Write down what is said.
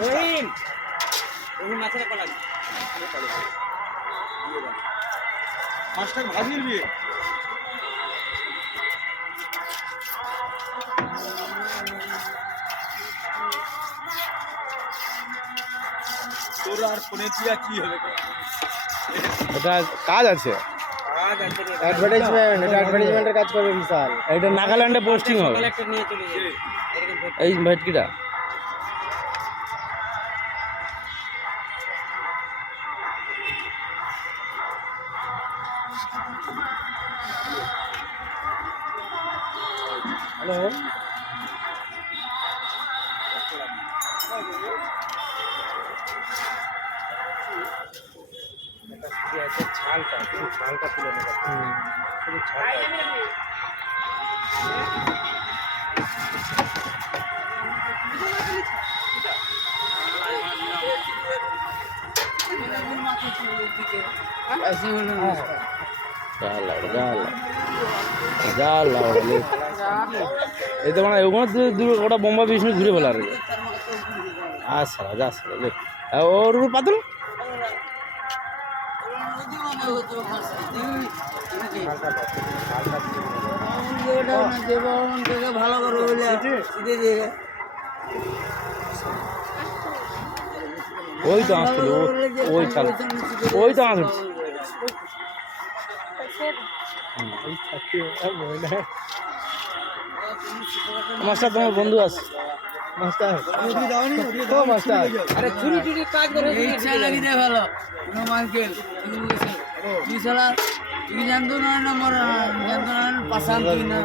রহিম রহিম মাছের কলা মাছটা ভাজিয়ে দিয়ে তোর আর ফোনে কি হবে? এটা কাজ আছে, আজ আছে রে অ্যাডভার্টাইজমেন্ট, এটা অ্যাডভার্টাইজমেন্টের কাজ করবে বিশাল। এটা নাগাল্যান্ডে পোস্টিং হবে সকালে একটা নিয়ে চলে যাবে এরকম ভেটকি। এই ভেটকিটা। হ্যালো, ছালটা শুধু ছালটা তুলে নেবে শুধু ছালটা এই তো মানে ওখানে দূরে ওটা বোম্বা বিষ্ণু ঘুরে ফেলার আচ্ছা আচ্ছা ওর পাতল ভালো করে ওই তো আসছিল ওই চাল ওই তো আসছিল মাস্টার তোমার বন্ধু আছে মাস্টার মাস্টার আরে চুরি চুরি কাজ করে ইচ্ছা লাগি দে ভালো নো মার্কেল তুই সালা তুই জানতো না নম্বর জানতো না পাসান তুই না